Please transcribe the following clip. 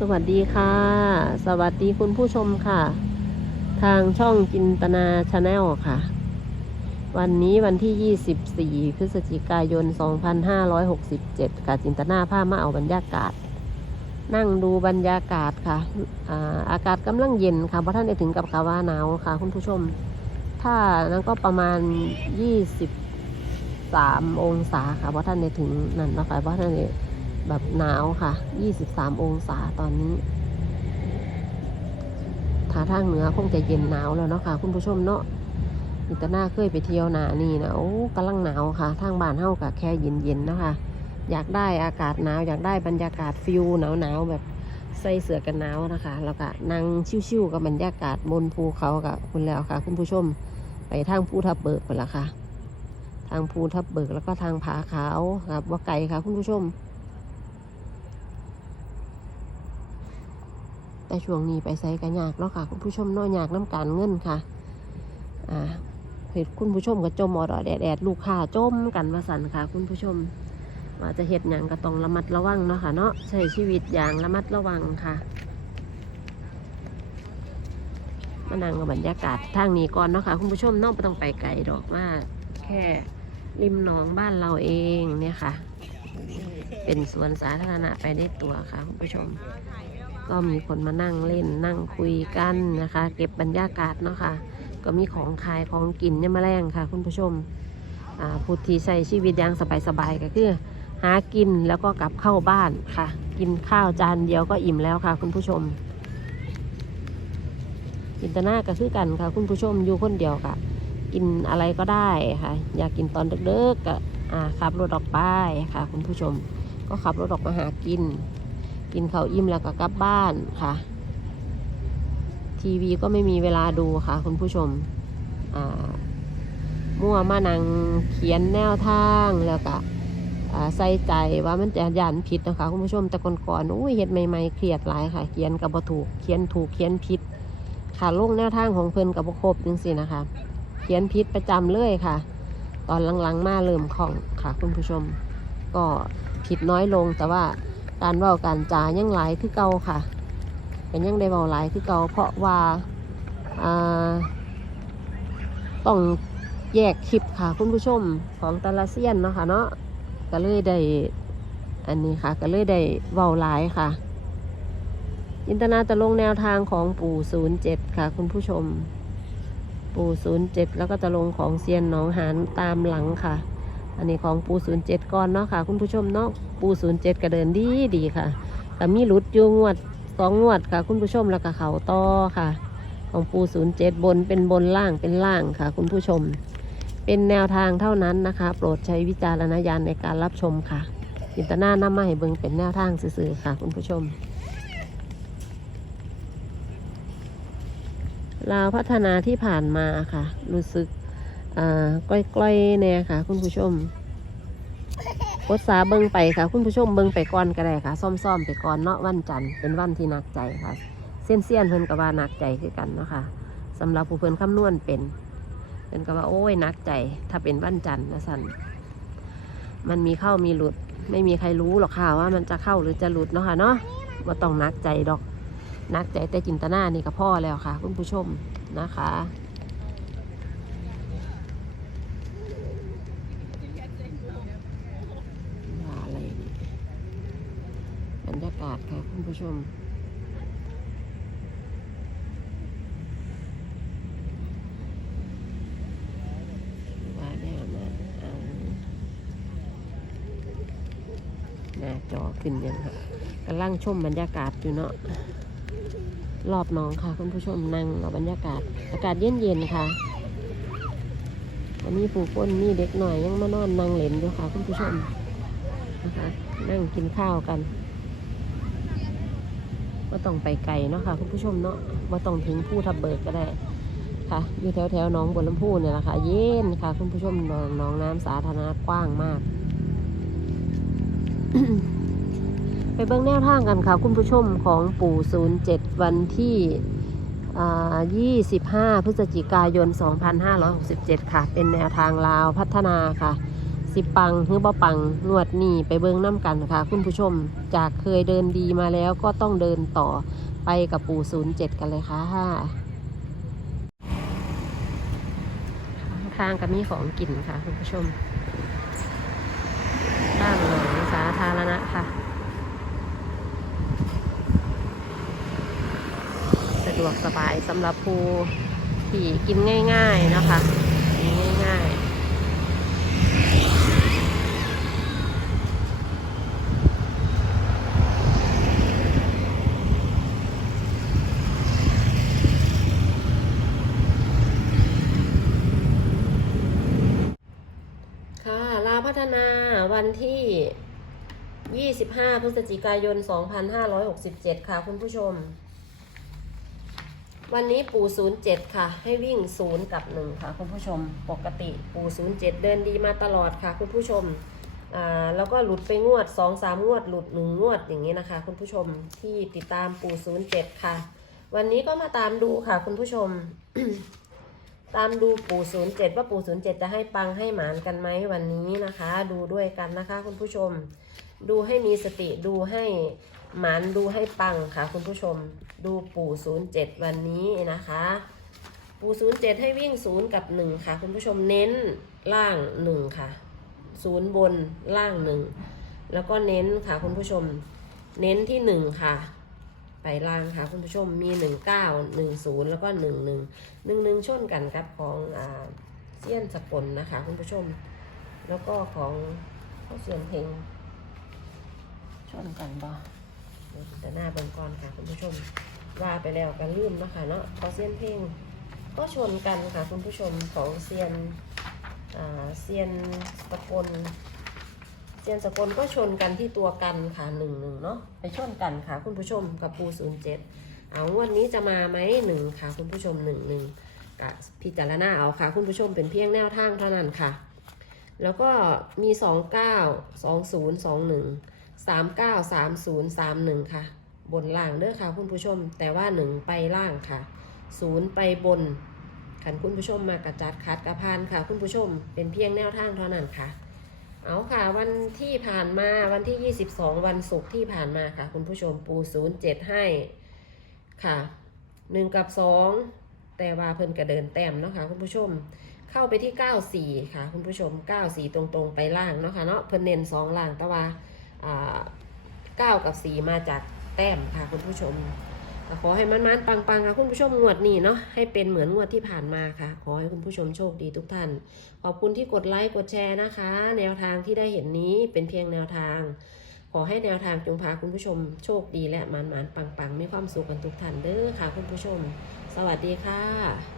สวัสดีค่ะ สวัสดีคุณผู้ชมค่ะ ทางช่องจินตนาชาแนลค่ะ วันนี้วันที่ 24 พฤศจิกายน 2567 ค่ะ จินตนาผ้ามาเอาบรรยากาศ นั่งดูบรรยากาศค่ะอาอากาศกำลังเย็นค่ะเพราะท่านได้ถึงกับกาว่าหนาวค่ะ คุณผู้ชม ถ้านั้นก็ประมาณ23องศาค่ะเพราะท่านได้ถึงนั่นเนาะคะเพราะท่านได้ แบบหนาวค่ะ 23 องศาตอนนี้ถ้าทางเหนือคงจะเย็นหนาวแล้วเนาะค่ะ คุณผู้ชมเนาะอิตาน้าเคยไปเที่ยวหนานี่นะโอ้กำลังหนาวค่ะ ทางบ้านเฮากับแค่เย็นๆนะคะ อยากได้อากาศหนาว อยากได้บรรยากาศฟิลหนาวๆแบบใส่เสื้อกันหนาวนะคะ แล้วก็นั่งชิวๆกับบรรยากาศบนภูเขากับคุณแล้วค่ะ คุณผู้ชมไปทางภูทับเบิกไปละค่ะ ทางภูทับเบิกแล้วก็ทางผาขาวครับว่าไกลค่ะ คุณผู้ชม แต่ช่วงนี้ไปใส่กันยากเนาะค่ะ คุณผู้ชมเนาะยากน้ำการเงินค่ะ อ่าเห็ดคุณผู้ชมก็จมอดอดแดดแดดลูกค้าจมกันมาสันค่ะ คุณผู้ชมว่าจะเห็ดหยังก็ต้องระมัดระวังเนาะค่ะเนาะใช้ชีวิตอย่างระมัดระวังค่ะมานั่งกับบรรยากาศทางนี้ก่อนเนาะค่ะคุณผู้ชมนาะไม่ต้องไปไกลดอกว่า แค่ริมหนองบ้านเราเองเนี่ยค่ะ เป็นสวนสาธารณะไปได้ตัวค่ะคุณผู้ชม ก็มีคนมานั่งเล่นนั่งคุยกันนะคะ เก็บบรรยากาศเนาะค่ะ ก็มีของขายของกินเนี่ยมาแรงค่ะ คุณผู้ชมอ่าผู้ที่ใช้ชีวิตอย่างสบายๆก็คือ หากินแล้วก็กลับเข้าบ้านค่ะ กินข้าวจานเดียวก็อิ่มแล้วค่ะ คุณผู้ชมจินตนาก็คือกันค่ะ คุณผู้ชมอยู่คนเดียวค่ะ กินอะไรก็ได้ค่ะ อยากกินตอนเด็กๆก็ขับรถออกไปค่ะ คุณผู้ชม ก็ขับรถออกมาหากิน กินข้าวอิ่มแล้วก็กลับบ้านค่ะ ทีวีก็ไม่มีเวลาดูค่ะ คุณผู้ชมอ่ามั่วมานังเขียนแนวทางแล้วก็ใส่ใจว่ามันจะยันผิดนะคะ คุณผู้ชมแต่ก่อนๆอุ้ยเฮ็ดใหม่ๆเครียดหลายค่ะ เขียนกับบถูกเขียนถูกเขียนผิดค่ะลงแนวทางของเพิ่นกับบ่ครบจังซี่นะคะ เขียนผิดประจำเลยค่ะ ตอนหลังๆมาเริ่มคล่องค่ะ คุณผู้ชม ก็ผิดน้อยลงแต่ว่า การเว้าการจายังหลายคือเก่าค่ะเป็นยังได้เว้าหลายคือเก่าเพราะว่าต้องแยกคลิปค่ะคุณผู้ชมของต่ละเซียนเนาะค่ะเนาะก็เลยได้อันนี้ค่ะ ก็เลยได้เว้าหลายค่ะ อินตนาจะลงแนวทางของปู่ศูนย์เจ็ดค่ะ คุณผู้ชม ปู่ศูนย์เจ็ดแล้วก็จะลงของเซียนหนองหานตามหลังค่ะ อันนี้ของปูศูนย์เจ็ดก่อนเนาะค่ะ คุณผู้ชมเนาะปูศูนย์เจ็ดก็เดินดีดีค่ะแต่มีหลุดอยู่งวดสองงวดค่ะ คุณผู้ชมแล้วก็เขาต่อค่ะ ของปูศูนย์เจ็ดบนเป็นบนล่างเป็นล่างค่ะ คุณผู้ชม เป็นแนวทางเท่านั้นนะคะ โปรดใช้วิจารณญาณในการรับชมค่ะจินตนานำมาให้เบิงเป็นแนวทางซื่อๆค่ะ คุณผู้ชมลาวพัฒนาที่ผ่านมาค่ะ รู้สึก อ่าก้อยๆเนี่ยค่ะ คุณผู้ชมกดสาเบิงไปค่ะ คุณผู้ชมเบิงไปก่อนก็ได้ค่ะ ซ่อมๆไปก่อนเนาะวันจันทร์เป็นวันที่หนักใจค่ะ เส้นเสี้ยนเพิ่นก็ว่าหนักใจคือกันเนาะค่ะสำหรับผู้เพิ่นคำนวณเป็นเพิ่นก็ว่าโอ้ยหนักใจ ถ้าเป็นวันจันทร์นะสันมันมีเข้ามีหลุด ไม่มีใครรู้หรอกค่ะว่ามันจะเข้าหรือจะหลุดเนาะค่ะเนาะว่าต้องนักใจดอกนักใจแต่จินตนานี่ก็พ่อแล้วค่ะ คุณผู้ชมนะคะ ว่าอะไรนี่บรรยากาศ คุณผู้ชม ว่าแน่มาเอาหน้าจอขึ้นยังค่ะกำลังชมบรรยากาศอยู่เนาะรอบน้องค่ะ คุณผู้ชมนั่งเอาบรรยากาศ อากาศเย็นๆค่ะวันนี้ผู้คนมีเด็กหน่อยยังมานอนนั่งเล่นอยู่ค่ะ คุณผู้ชมนะคะนั่งกินข้าวกัน ว่าต้องไปไกลเนาะค่ะคุณผู้ชมเนาะว่าต้องถึงผู้ทับเบิกก็ได้ค่ะอยู่แถวแถวน้องบัวลำพูเนี่ยแหละค่ะ เย็นค่ะ คุณผู้ชมหนองหน้องน้ำสาธารณะกว้างมาก ไปเบิ่งแนวทางกันค่ะ คุณผู้ชมของปู่ศูนย์เจ็ดวันที่ยี่สิบห้าพฤศจิกายน 2567 ค่ะ เป็นแนวทางลาวพัฒนาค่ะ สิปังหรือบ่ปังงวดนี้ไปเบิ่งน้ำกันค่ะ คุณผู้ชมจากเคยเดินดีมาแล้วก็ต้องเดินต่อไปกับปู่ศูนย์เจ็ดกันเลยค่ะข้างก็มีของกินค่ะ คุณผู้ชมด้านหลังสาธารณะค่ะ สะดวกสบายสำหรับผู้ที่กินง่าย ๆ นะคะกินง่าย ๆ ค่ะ ลาวพัฒนา วันที่ 25 พฤศจิกายน 2567 ค่ะ คุณผู้ชม วันนี้ปู่ 07 ค่ะ ให้วิ่ง 0 กับ 1 ค่ะ คุณผู้ชม ปกติปู่ 07 เดินดีมาตลอดค่ะ คุณผู้ชมอ่าแล้วก็หลุดไปงวด 2 3 งวด หลุด 1 งวดอย่างนี้นะคะ คุณผู้ชมที่ติดตามปู่ 07 ค่ะ วันนี้ก็มาตามดูค่ะ คุณผู้ชม ตามดูปู่07ว่าปู่07จะให้ปังให้หมานกันไหมวันนี้นะคะ ดูด้วยกันนะคะคุณผู้ชม ดูให้มีสติดูให้หมานดูให้ปังค่ะ คุณผู้ชม ดูปู่07วันนี้นะคะ ปู่07ให้วิ่ง0กับ1ค่ะ คุณผู้ชมเน้นล่าง1ค่ะ0บนล่าง1แล้วก็เน้นค่ะคุณผู้ชม เน้นที่1ค่ะ ไปล่างค่ะคุณผู้ชมมี 19 10 แล้วก็ 11 11ชนกันครับของอ่าเซียนสกลนะคะคุณผู้ชม แล้วก็ของข้าวเสียงเพลงชนกันบ่แต่หน้าเบิ่งก่อนค่ะคุณผู้ชมว่าไปแล้วกันลืมเนาะคะเนาะพอเซียนเพลงก็ชนกันค่ะคุณผู้ชมของเซียนอ่าเซียนสกลเซียนสกลก็ชนกันที่ตัวกันค่ะหนึ่งหนึ่งเนาะไปชนกันค่ะคุณผู้ชมกับปูศูนย์เจ็ดเอาวันนี้จะมาไหมหนึ่งค่ะคุณผู้ชมหนึ่งหนึ่งกับพิจารณาเอาค่ะ คุณผู้ชมเป็นเพียงแนวทางเท่านั้นค่ะ แล้วก็มีสองเก้าสองศูนย์สองหนึ่งสามเก้าสามศูนย์สามหนึ่งค่ะ บนล่างเด้อค่ะ คุณผู้ชม แต่ว่าหนึ่งไปล่างค่ะศูนย์ไปบนขันคุณผู้ชมมากระจัดคัดกระพานค่ะ คุณผู้ชมเป็นเพียงแนวทางเท่านั้นค่ะ เอาค่ะ วันที่ผ่านมาวันที่ 22 วันศุกร์ที่ผ่านมาค่ะ คุณผู้ชมปู 07 ให้ค่ะ 1 กับ 2 แต่ว่าเพิ่นกระเดินแต้มเนาะค่ะคุณผู้ชมเข้าไปที่ 94 ค่ะ คุณผู้ชม 94 ตรงๆ ไปล่างเนาะค่ะเนาะเพิ่นเน้น2ล่างแต่ว่าอ่า9กับ 4 มาจากแต้มค่ะคุณผู้ชม ขอให้มันๆปังๆค่ะคุณผู้ชมงวดนี้เนาะให้เป็นเหมือนงวดที่ผ่านมาค่ะ ขอให้คุณผู้ชมโชคดีทุกท่าน ขอบคุณที่กดไลค์กดแชร์นะคะ แนวทางที่ได้เห็นนี้เป็นเพียงแนวทาง ขอให้แนวทางจงพาคุณผู้ชมโชคดีและมันๆปังๆมีความสุขกันทุกท่านเด้อค่ะ คุณผู้ชม สวัสดีค่ะ